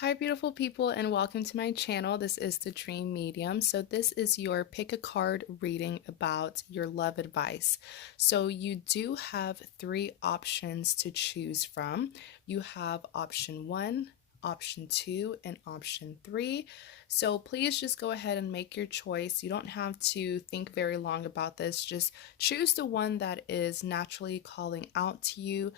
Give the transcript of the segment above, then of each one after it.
Hi, beautiful people, and welcome to my channel. This is the Dream Medium. So, this is your pick a card reading about your love advice. So, you do have three options to choose from. You have option one, option two, and option three. So, please just go ahead and make your choice. You don't have to think very long about this. Just choose the one that is naturally calling out to you.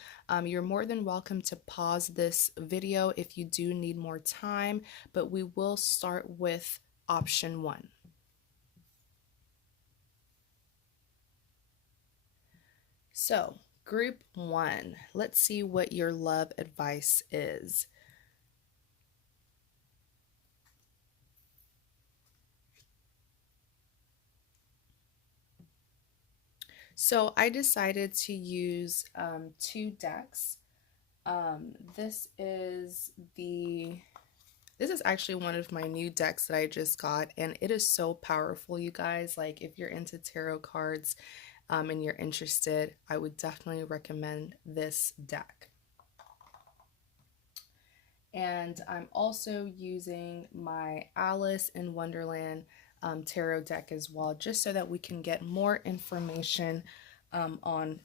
You're more than welcome to pause this video if you do need more time, but we will start with option one. So, group one, let's see what your love advice is. So, I decided to use two decks. This is actually one of my new decks that I just got, and it is so powerful, you guys. Like, if you're into tarot cards, and you're interested, I would definitely recommend this deck. And I'm also using my Alice in Wonderland tarot deck as well, just so that we can get more information on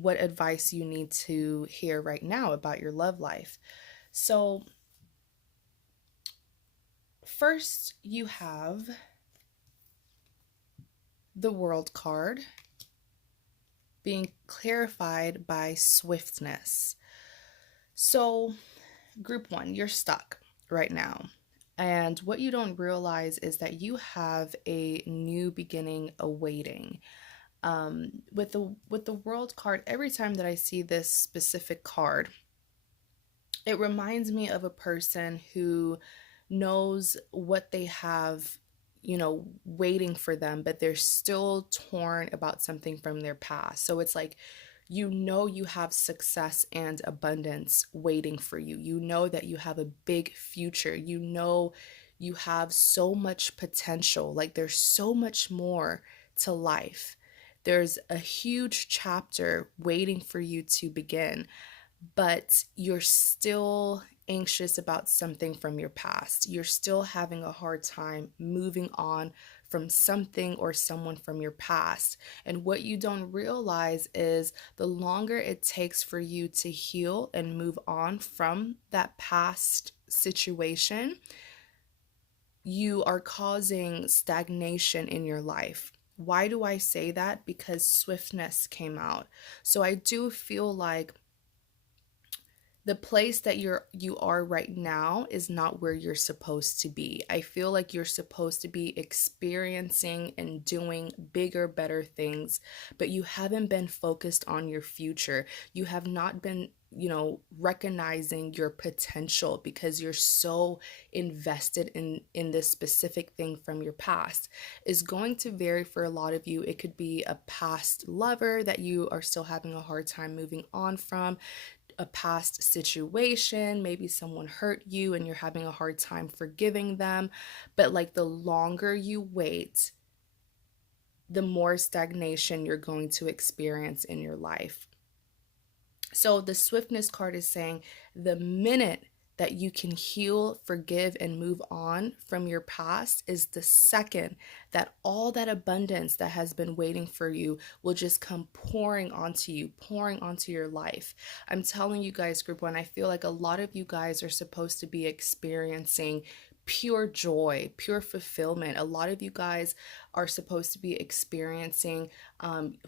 what advice you need to hear right now about your love life. So, first, you have the World card being clarified by swiftness. So, group one, you're stuck right now. And what you don't realize is that you have a new beginning awaiting. With the World card, every time that I see this specific card, it reminds me of a person who knows what they have, waiting for them, but they're still torn about something from their past. So it's like, you have success and abundance waiting for you. You know that you have a big future. You know you have so much potential. Like, there's so much more to life. There's a huge chapter waiting for you to begin, but you're still anxious about something from your past. You're still having a hard time moving on from something or someone from your past. And what you don't realize is the longer it takes for you to heal and move on from that past situation, you are causing stagnation in your life. Why do I say that? Because swiftness came out. So I do feel like the place that you are right now is not where you're supposed to be. I feel like you're supposed to be experiencing and doing bigger, better things, but you haven't been focused on your future. You have not been, recognizing your potential because you're so invested in this specific thing from your past. Is going to vary for a lot of you. It could be a past lover that you are still having a hard time moving on from, a past situation, maybe someone hurt you and you're having a hard time forgiving them. But like, the longer you wait, the more stagnation you're going to experience in your life. So the swiftness card is saying the minute that you can heal, forgive, and move on from your past is the second that all that abundance that has been waiting for you will just come pouring onto you, pouring onto your life. I'm telling you guys, group one, I feel like a lot of you guys are supposed to be experiencing pure joy, pure fulfillment. A lot of you guys are supposed to be experiencing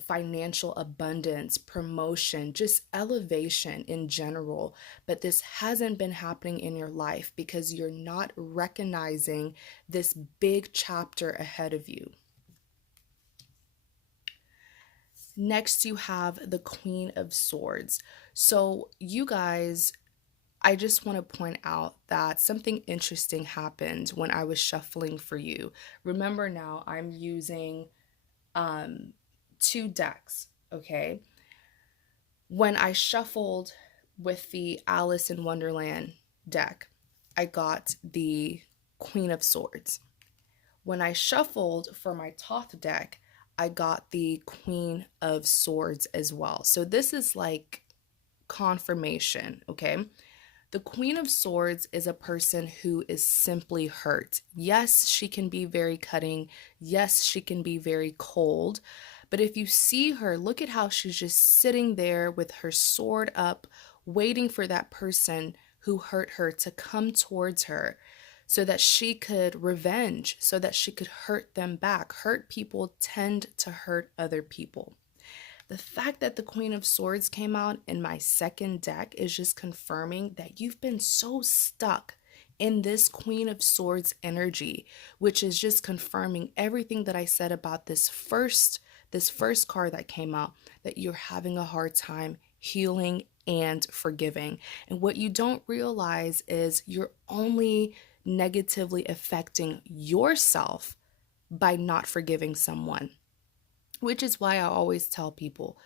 financial abundance, promotion, just elevation in general. But this hasn't been happening in your life because you're not recognizing this big chapter ahead of you. Next, you have the Queen of Swords. So, you guys, I just want to point out that something interesting happened when I was shuffling for you. Remember, now I'm using two decks, okay? When I shuffled with the Alice in Wonderland deck, I got the Queen of Swords. When I shuffled for my Thoth deck, I got the Queen of Swords as well. So this is like confirmation, okay? The Queen of Swords is a person who is simply hurt. Yes, she can be very cutting. Yes, she can be very cold. But if you see her, look at how she's just sitting there with her sword up, waiting for that person who hurt her to come towards her so that she could revenge, so that she could hurt them back. Hurt people tend to hurt other people. The fact that the Queen of Swords came out in my second deck is just confirming that you've been so stuck in this Queen of Swords energy, which is just confirming everything that I said about this first card that came out, that you're having a hard time healing and forgiving. And what you don't realize is you're only negatively affecting yourself by not forgiving someone, which is why I always tell people,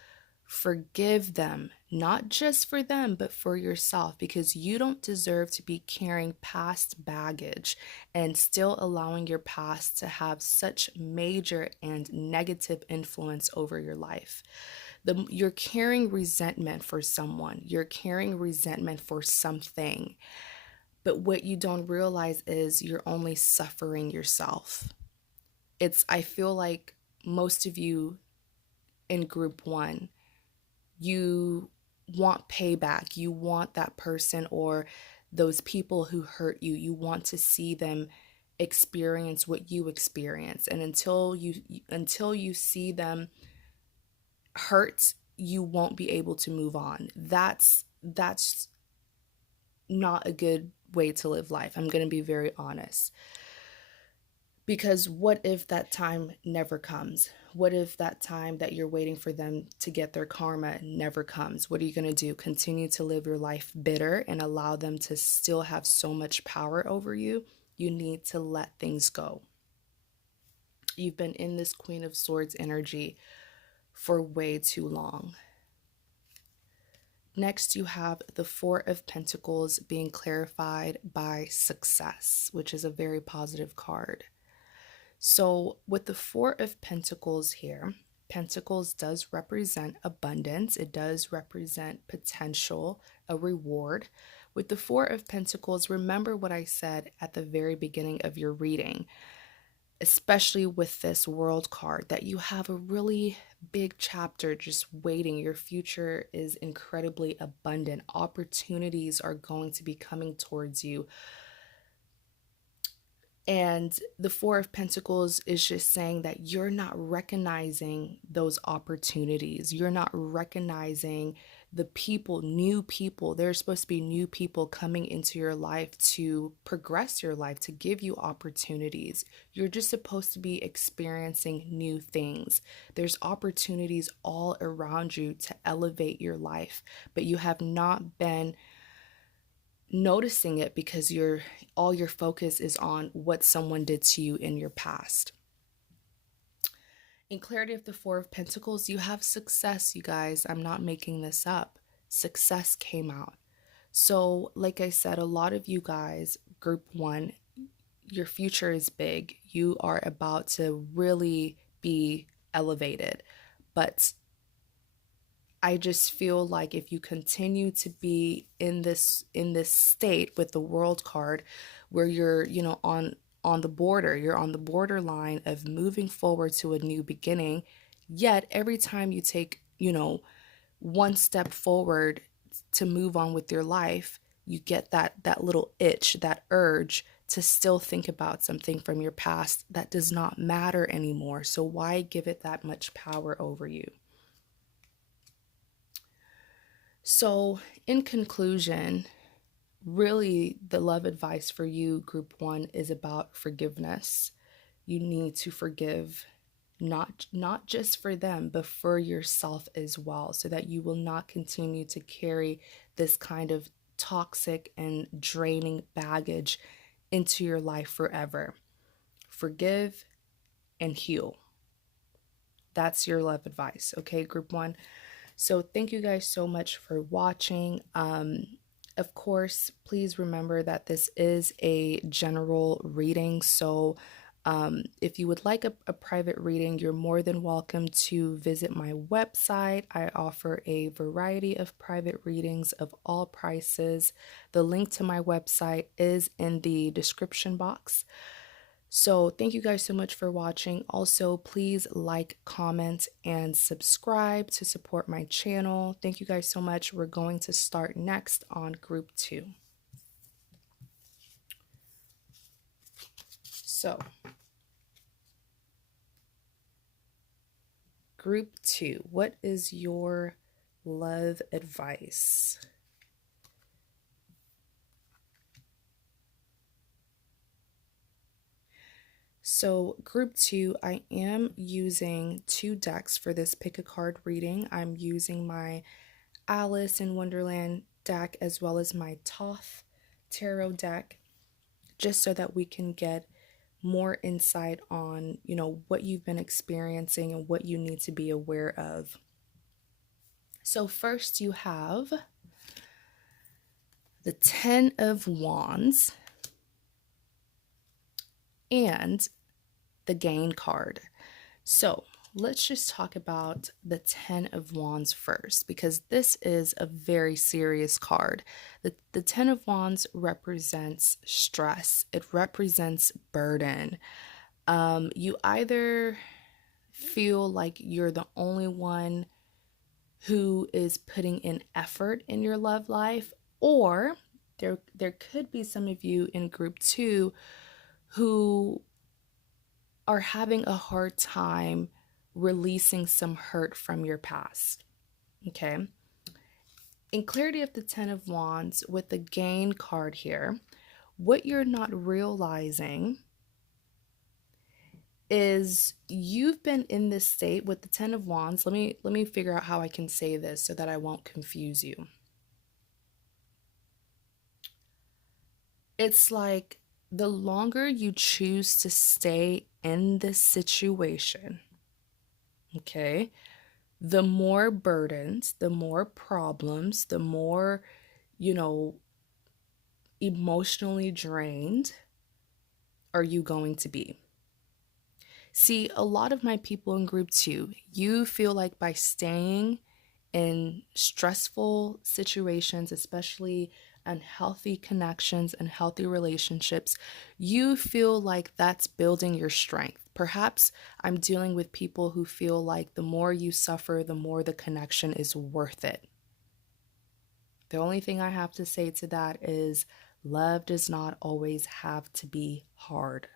forgive them, not just for them, but for yourself, because you don't deserve to be carrying past baggage and still allowing your past to have such major and negative influence over your life. You're carrying resentment for someone, you're carrying resentment for something, but what you don't realize is you're only suffering yourself. I feel like most of you in group one, you want payback. You want that person or those people who hurt you. You want to see them experience what you experience. And until you see them hurt, you won't be able to move on. That's not a good way to live life. I'm going to be very honest. Because what if that time never comes? What if that time that you're waiting for them to get their karma never comes? What are you going to do? Continue to live your life bitter and allow them to still have so much power over you? You need to let things go. You've been in this Queen of Swords energy for way too long. Next, you have the Four of Pentacles being clarified by success, which is a very positive card. So with the Four of Pentacles here, Pentacles does represent abundance. It does represent potential, a reward. With the Four of Pentacles, remember what I said at the very beginning of your reading, especially with this World card, that you have a really big chapter just waiting. Your future is incredibly abundant. Opportunities are going to be coming towards you. And the Four of Pentacles is just saying that you're not recognizing those opportunities. You're not recognizing the people, new people. There's supposed to be new people coming into your life to progress your life, to give you opportunities. You're just supposed to be experiencing new things. There's opportunities all around you to elevate your life, but you have not been noticing it because all your focus is on what someone did to you in your past. In clarity of the Four of Pentacles, you have success, you guys. I'm not making this up. Success came out. So, like I said, a lot of you guys, group one, your future is big. You are about to really be elevated. But I just feel like if you continue to be in this state with the World card, where you're, on the border, you're on the borderline of moving forward to a new beginning, yet every time you take, one step forward to move on with your life, you get that little itch, that urge to still think about something from your past that does not matter anymore. So why give it that much power over you? So, in conclusion, really the love advice for you, group one, is about forgiveness. You need to forgive, not just for them, but for yourself as well, so that you will not continue to carry this kind of toxic and draining baggage into your life forever. Forgive and heal. That's your love advice, okay, group one? So thank you guys so much for watching. Of course, please remember that this is a general reading, so If you would like a private reading, you're more than welcome to visit my website. I offer a variety of private readings of all prices. The link to my website is in the description box. So thank you guys so much for watching. Also, please like, comment, and subscribe to support my channel. Thank you guys so much. We're going to start next on group 2. So, group 2, what is your love advice? So, group 2, I am using 2 decks for this pick a card reading. I'm using my Alice in Wonderland deck as well as my Thoth tarot deck, just so that we can get more insight on, what you've been experiencing and what you need to be aware of. So first you have the 10 of Wands and the Gain card. So let's just talk about the 10 of Wands first, because this is a very serious card. The 10 of Wands represents stress. It represents burden. You either feel like you're the only one who is putting in effort in your love life, or there could be some of you in group 2 who are having a hard time releasing some hurt from your past. Okay. In clarity of the 10 of Wands with the Gain card here, what you're not realizing is you've been in this state with the 10 of Wands. Let me figure out how I can say this so that I won't confuse you. It's like the longer you choose to stay in this situation, okay, the more burdens, the more problems, the more, emotionally drained are you going to be. See, a lot of my people in group 2, you feel like by staying in stressful situations, especially unhealthy connections and healthy relationships, you feel like that's building your strength. Perhaps I'm dealing with people who feel like the more you suffer, the more the connection is worth it. The only thing I have to say to that is love does not always have to be hard.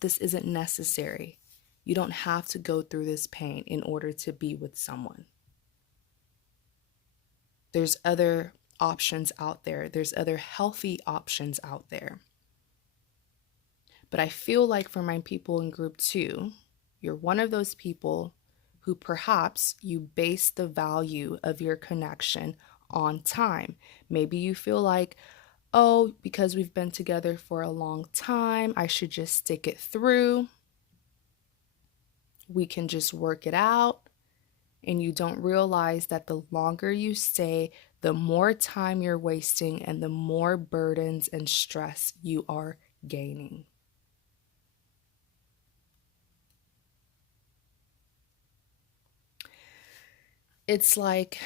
This isn't necessary. You don't have to go through this pain in order to be with someone. There's other options out there. There's other healthy options out there. But I feel like for my people in group 2, you're one of those people who perhaps you base the value of your connection on time. Maybe you feel like, oh, because we've been together for a long time, I should just stick it through. We can just work it out. And you don't realize that the longer you stay, the more time you're wasting and the more burdens and stress you are gaining. It's like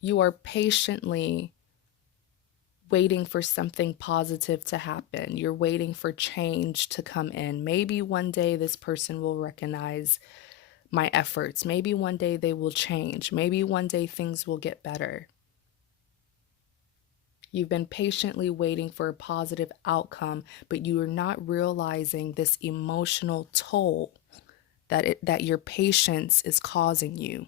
you are patiently waiting for something positive to happen. You're waiting for change to come in. Maybe one day this person will recognize my efforts. Maybe one day they will change. Maybe one day things will get better. You've been patiently waiting for a positive outcome, but you are not realizing this emotional toll that your patience is causing you.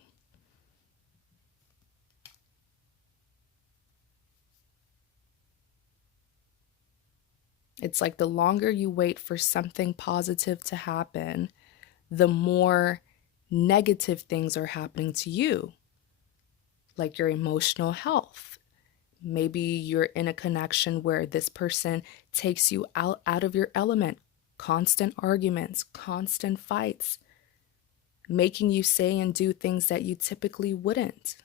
It's like the longer you wait for something positive to happen, the more negative things are happening to you, like your emotional health. Maybe you're in a connection where this person takes you out of your element, constant arguments, constant fights, making you say and do things that you typically wouldn't.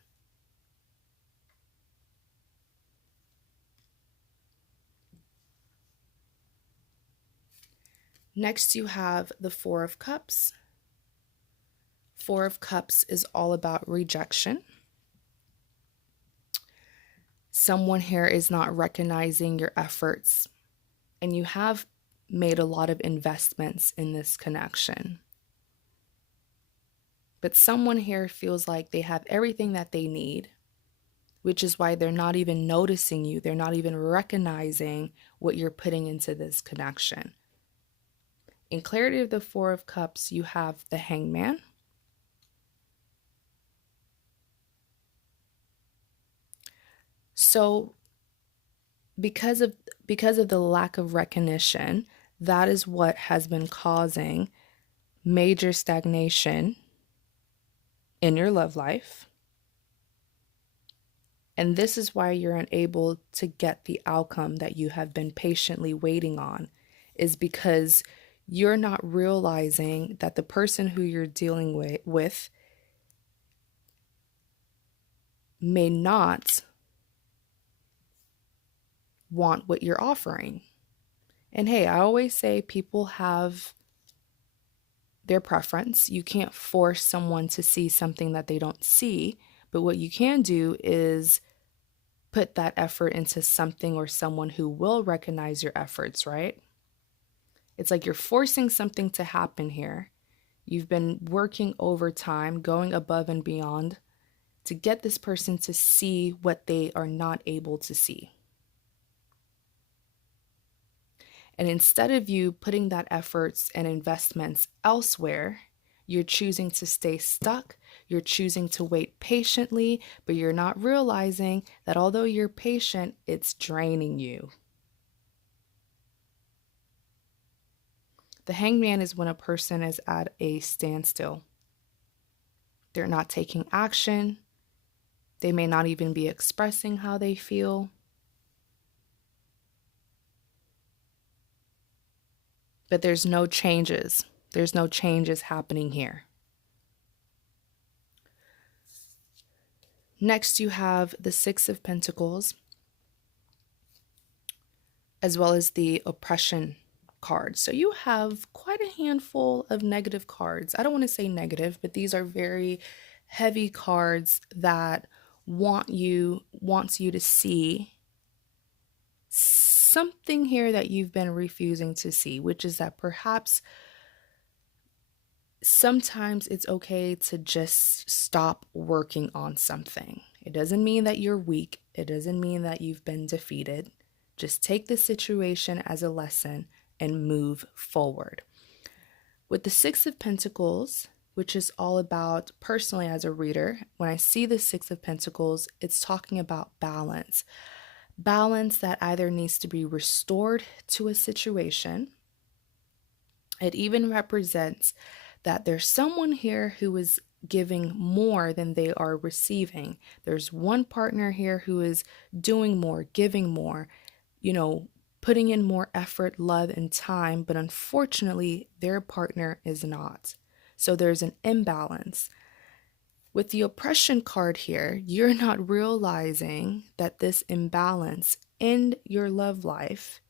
Next, you have the Four of Cups. Four of Cups is all about rejection. Someone here is not recognizing your efforts, and you have made a lot of investments in this connection. But someone here feels like they have everything that they need, which is why they're not even noticing you. They're not even recognizing what you're putting into this connection. In clarity of the Four of Cups, you have the Hangman. So because of the lack of recognition, that is what has been causing major stagnation in your love life. And this is why you're unable to get the outcome that you have been patiently waiting on, is because you're not realizing that the person who you're dealing with may not want what you're offering. And hey, I always say people have their preference. You can't force someone to see something that they don't see, but what you can do is put that effort into something or someone who will recognize your efforts, right? It's like you're forcing something to happen here. You've been working overtime, going above and beyond to get this person to see what they are not able to see. And instead of you putting that efforts and investments elsewhere, you're choosing to stay stuck. You're choosing to wait patiently, but you're not realizing that although you're patient, it's draining you. The Hangman is when a person is at a standstill. They're not taking action. They may not even be expressing how they feel. But there's no changes. There's no changes happening here. Next, you have the Six of Pentacles, as well as the Oppression card. So you have quite a handful of negative cards. I don't want to say negative, but these are very heavy cards that wants you to see something here that you've been refusing to see, which is that perhaps sometimes it's okay to just stop working on something. It doesn't mean that you're weak. It doesn't mean that you've been defeated. Just take the situation as a lesson and move forward. With the Six of Pentacles, which is all about, personally as a reader, when I see the Six of Pentacles, it's talking about balance. Balance that either needs to be restored to a situation. It even represents that there's someone here who is giving more than they are receiving. There's one partner here who is doing more, giving more, putting in more effort, love, and time, but unfortunately, their partner is not. So there's an imbalance. With the Oppression card here, you're not realizing that this imbalance in your love life,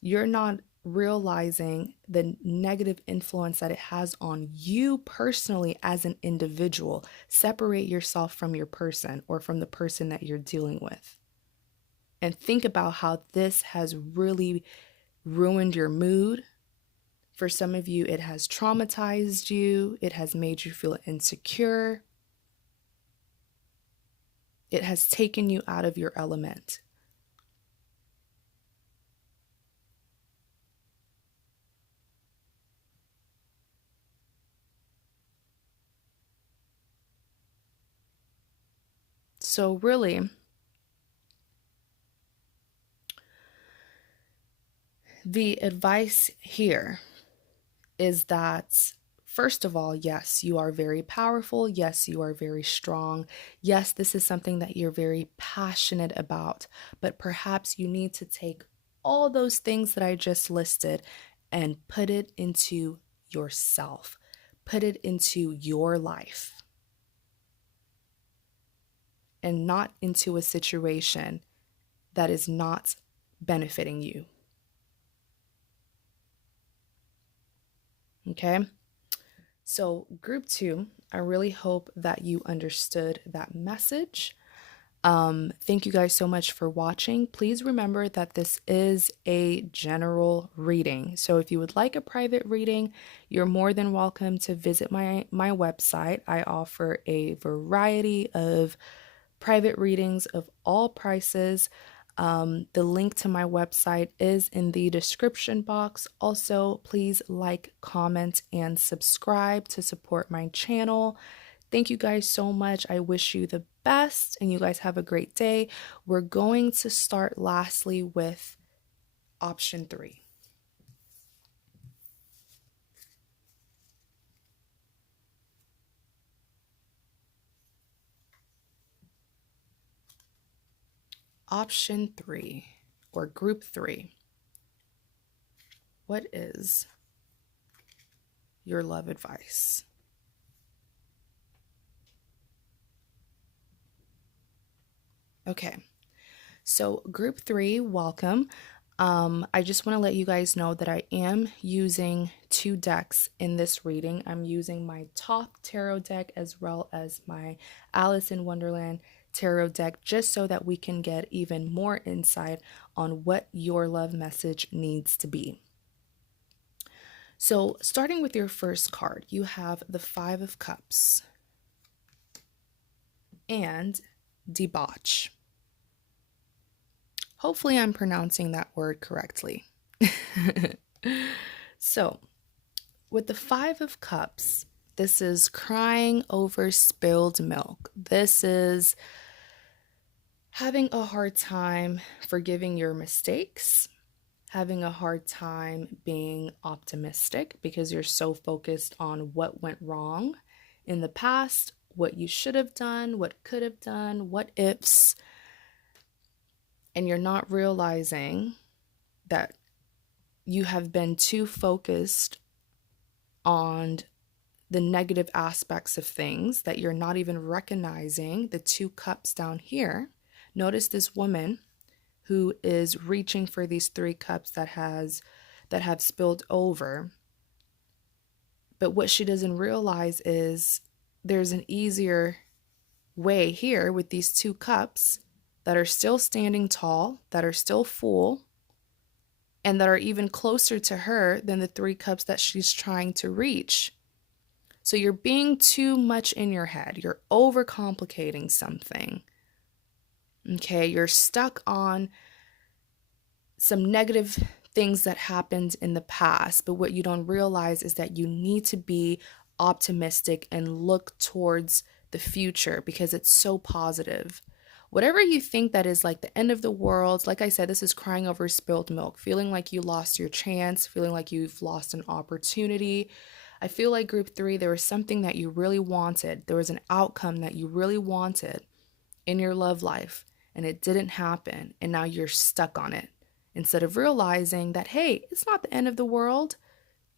you're not realizing the negative influence that it has on you personally as an individual. Separate yourself from your person or from the person that you're dealing with. And think about how this has really ruined your mood. For some of you, it has traumatized you. It has made you feel insecure. It has taken you out of your element. So really, the advice here is that, first of all, yes, you are very powerful. Yes, you are very strong. Yes, this is something that you're very passionate about, but perhaps you need to take all those things that I just listed and put it into yourself. Put it into your life and not into a situation that is not benefiting you. Okay. So, group two, I really hope that you understood that message. Thank you guys so much for watching. Please remember that this is a general reading. So if you would like a private reading, you're more than welcome to visit my website. I offer a variety of private readings of all prices. The link to my website is in the description box. Also, please like, comment, and subscribe to support my channel. Thank you guys so much. I wish you the best and you guys have a great day. We're going to start lastly with option 3. Option 3 or group 3. What is your love advice? Okay. So, group 3, welcome. I just want to let you guys know that I am using 2 decks in this reading. I'm using my Thoth Tarot deck as well as my Alice in Wonderland Tarot deck, just so that we can get even more insight on what your love message needs to be. So, starting with your first card, you have the 5 of Cups and Debauch. Hopefully, I'm pronouncing that word correctly. So, with the 5 of Cups, this is crying over spilled milk. This is having a hard time forgiving your mistakes, having a hard time being optimistic because you're so focused on what went wrong in the past, what you should have done, what could have done, what ifs, and you're not realizing that you have been too focused on the negative aspects of things that you're not even recognizing the 2 cups down here. Notice this woman who is reaching for these 3 cups that have spilled over. But what she doesn't realize is there's an easier way here with these 2 cups that are still standing tall, that are still full, and that are even closer to her than the 3 cups that she's trying to reach. So you're being too much in your head. You're overcomplicating something. Okay, you're stuck on some negative things that happened in the past, but what you don't realize is that you need to be optimistic and look towards the future because it's so positive. Whatever you think that is like the end of the world, like I said, this is crying over spilled milk, feeling like you lost your chance, feeling like you've lost an opportunity. I feel like group 3, there was something that you really wanted. There was an outcome that you really wanted in your love life, and it didn't happen, and now you're stuck on it. Instead of realizing that, hey, it's not the end of the world,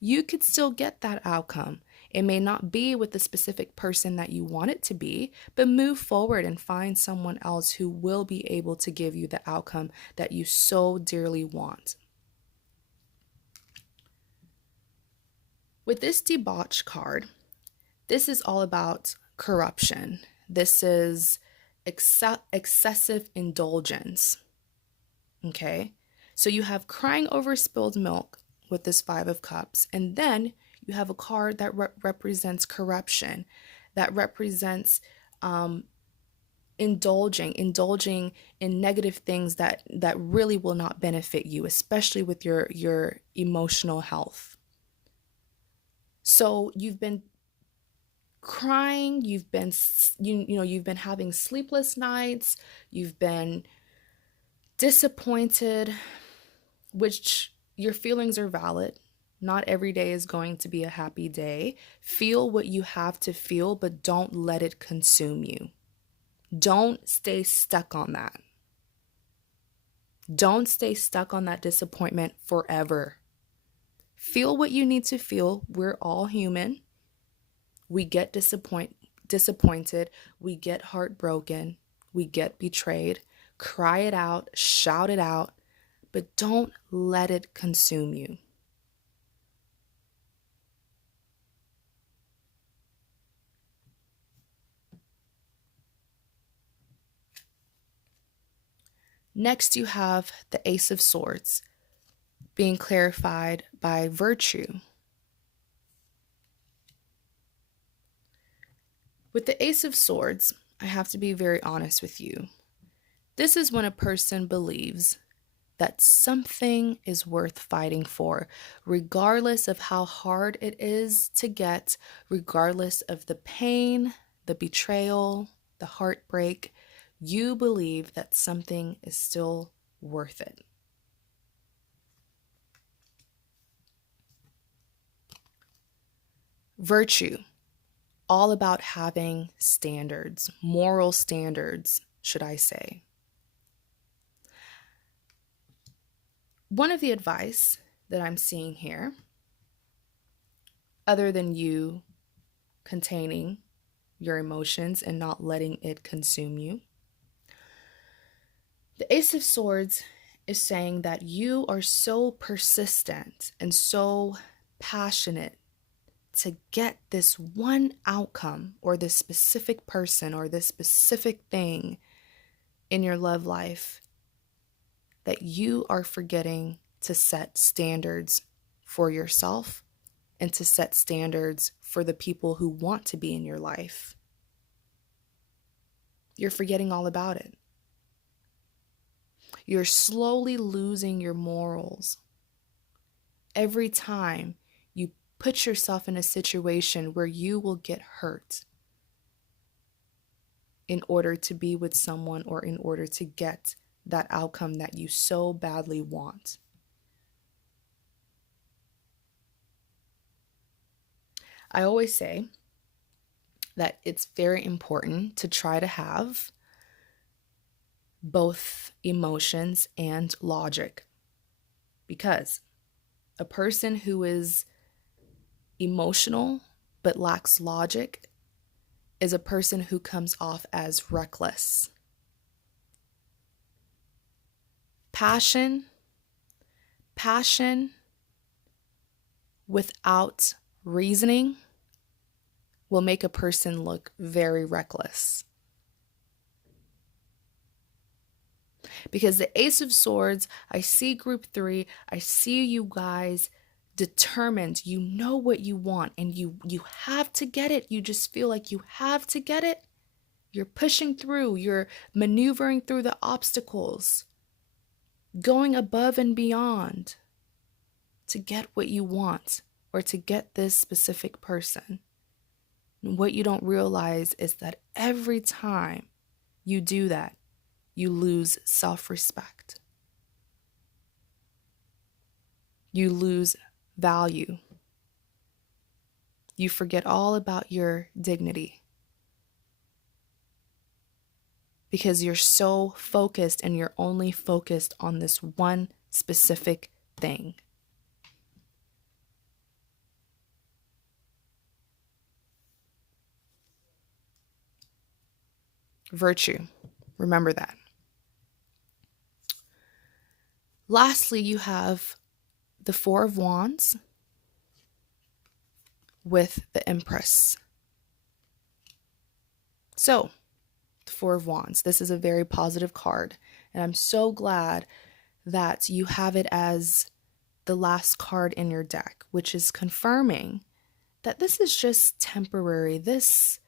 you could still get that outcome. It may not be with the specific person that you want it to be, but move forward and find someone else who will be able to give you the outcome that you so dearly want. With this Debauch card, this is all about corruption. This is excessive indulgence. Okay? So you have crying over spilled milk with this 5 of Cups, and then you have a card that represents corruption, that represents indulging in negative things that really will not benefit you, especially with your emotional health. So you've been crying, you've been you've been having sleepless nights, you've been disappointed, which your feelings are valid. Not every day is going to be a happy day. Feel what you have to feel, but don't let it consume you. Don't stay stuck on that. Don't stay stuck on that disappointment forever. Feel what you need to feel. We're all human. We get disappointed. We get heartbroken. We get betrayed. Cry it out. Shout it out. But don't let it consume you. Next, you have the Ace of Swords being clarified by virtue. With the Ace of Swords, I have to be very honest with you. This is when a person believes that something is worth fighting for, regardless of how hard it is to get, regardless of the pain, the betrayal, the heartbreak. You believe that something is still worth it. Virtue, all about having standards, moral standards, should I say. One of the advice that I'm seeing here, other than you containing your emotions and not letting it consume you, the Ace of Swords is saying that you are so persistent and so passionate to get this one outcome or this specific person or this specific thing in your love life that you are forgetting to set standards for yourself and to set standards for the people who want to be in your life. You're forgetting all about it. You're slowly losing your morals every time you put yourself in a situation where you will get hurt in order to be with someone or in order to get that outcome that you so badly want. I always say that it's very important to try to have both emotions and logic, because a person who is emotional but lacks logic is a person who comes off as reckless. Passion without reasoning will make a person look very reckless. Because the Ace of Swords, I see group 3, I see you guys determined. You know what you want and you have to get it. You just feel like you have to get it. You're pushing through, you're maneuvering through the obstacles, going above and beyond to get what you want or to get this specific person. And what you don't realize is that every time you do that, you lose self-respect. You lose value. You forget all about your dignity because you're so focused and you're only focused on this one specific thing. Virtue. Remember that. Lastly, you have the Four of Wands with the Empress. So, the Four of Wands. This is a very positive card, and I'm so glad that you have it as the last card in your deck, which is confirming that this is just temporary. This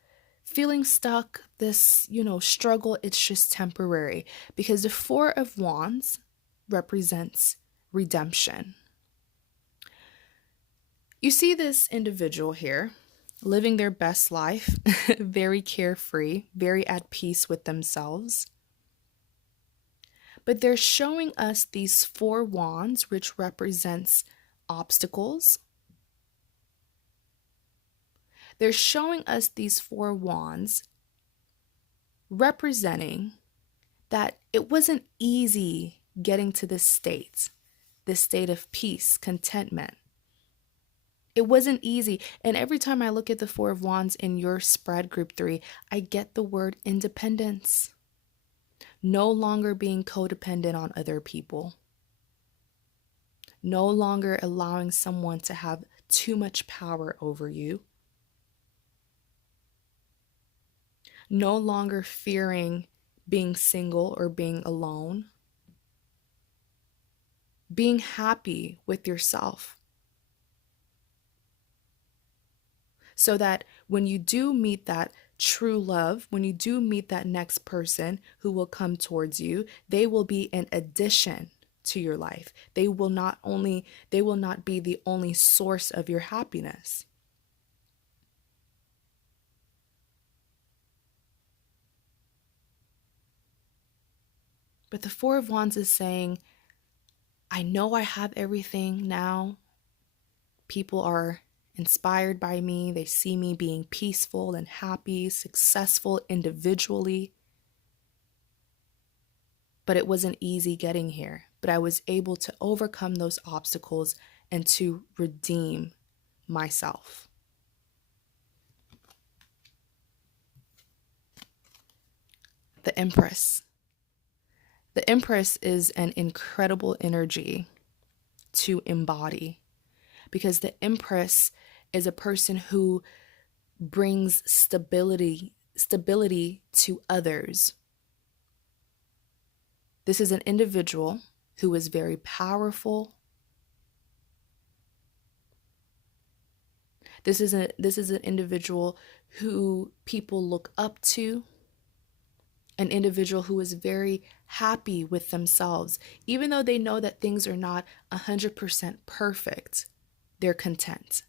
feeling stuck, this, struggle, it's just temporary, because the Four of Wands represents redemption. You see this individual here living their best life, very carefree, very at peace with themselves. But they're showing us these four wands, which represents obstacles. They're showing us these four wands representing that it wasn't easy getting to this state of peace, contentment. It wasn't easy. And every time I look at the Four of Wands in your spread, group 3, I get the word independence. No longer being codependent on other people. No longer allowing someone to have too much power over you. No longer fearing being single or being alone. being happy with yourself, so that when you do meet that true love, when you do meet that next person who will come towards you, they will be an addition to your life. They will not be the only source of your happiness. But the Four of Wands is saying, I know I have everything now. People are inspired by me. They see me being peaceful and happy, successful individually. But it wasn't easy getting here. But I was able to overcome those obstacles and to redeem myself. The Empress. The Empress is an incredible energy to embody, because the Empress is a person who brings stability to others. This is an individual who is very powerful. This is an individual who people look up to, an individual who is very happy with themselves. Even though they know that things are not 100% perfect, they're content.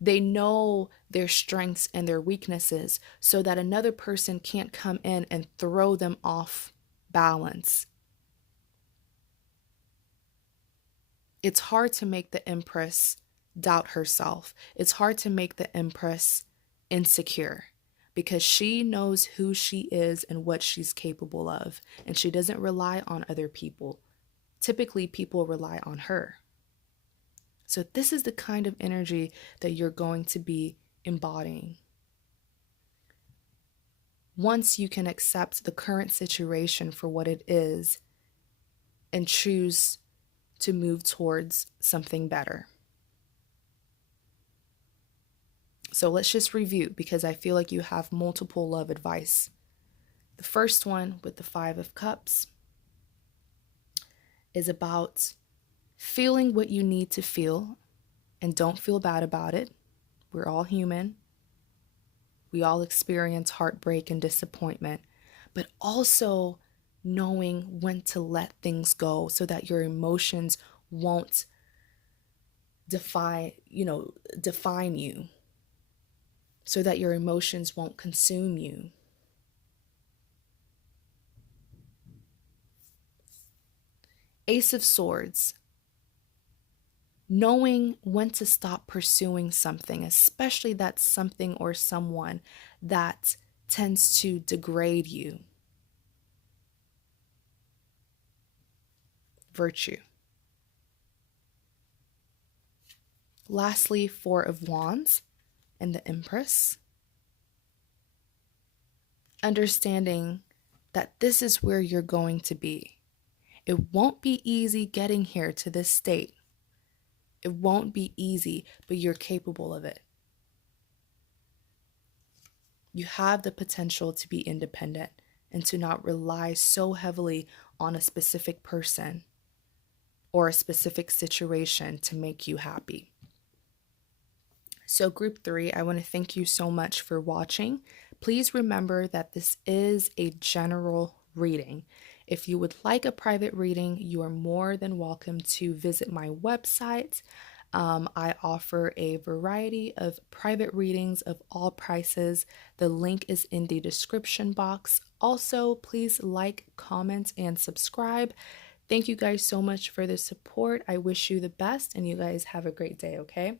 They know their strengths and their weaknesses so that another person can't come in and throw them off balance. It's hard to make the Empress doubt herself. It's hard to make the Empress insecure, because she knows who she is and what she's capable of, and she doesn't rely on other people. Typically, people rely on her. So this is the kind of energy that you're going to be embodying. Once you can accept the current situation for what it is and choose to move towards something better. So let's just review, because I feel like you have multiple love advice. The first one, with the Five of Cups, is about feeling what you need to feel and don't feel bad about it. We're all human. We all experience heartbreak and disappointment, but also knowing when to let things go so that your emotions won't define you, so that your emotions won't consume you. Ace of Swords. Knowing when to stop pursuing something, especially that's something or someone that tends to degrade you. Virtue. Lastly, Four of Wands and the Empress. Understanding that this is where you're going to be. It won't be easy getting here to this state. It won't be easy, but you're capable of it. You have the potential to be independent and to not rely so heavily on a specific person or a specific situation to make you happy. So group 3, I want to thank you so much for watching. Please remember that this is a general reading. If you would like a private reading, you are more than welcome to visit my website. I offer a variety of private readings of all prices. The link is in the description box. Also, please like, comment, and subscribe. Thank you guys so much for the support. I wish you the best, and you guys have a great day, okay?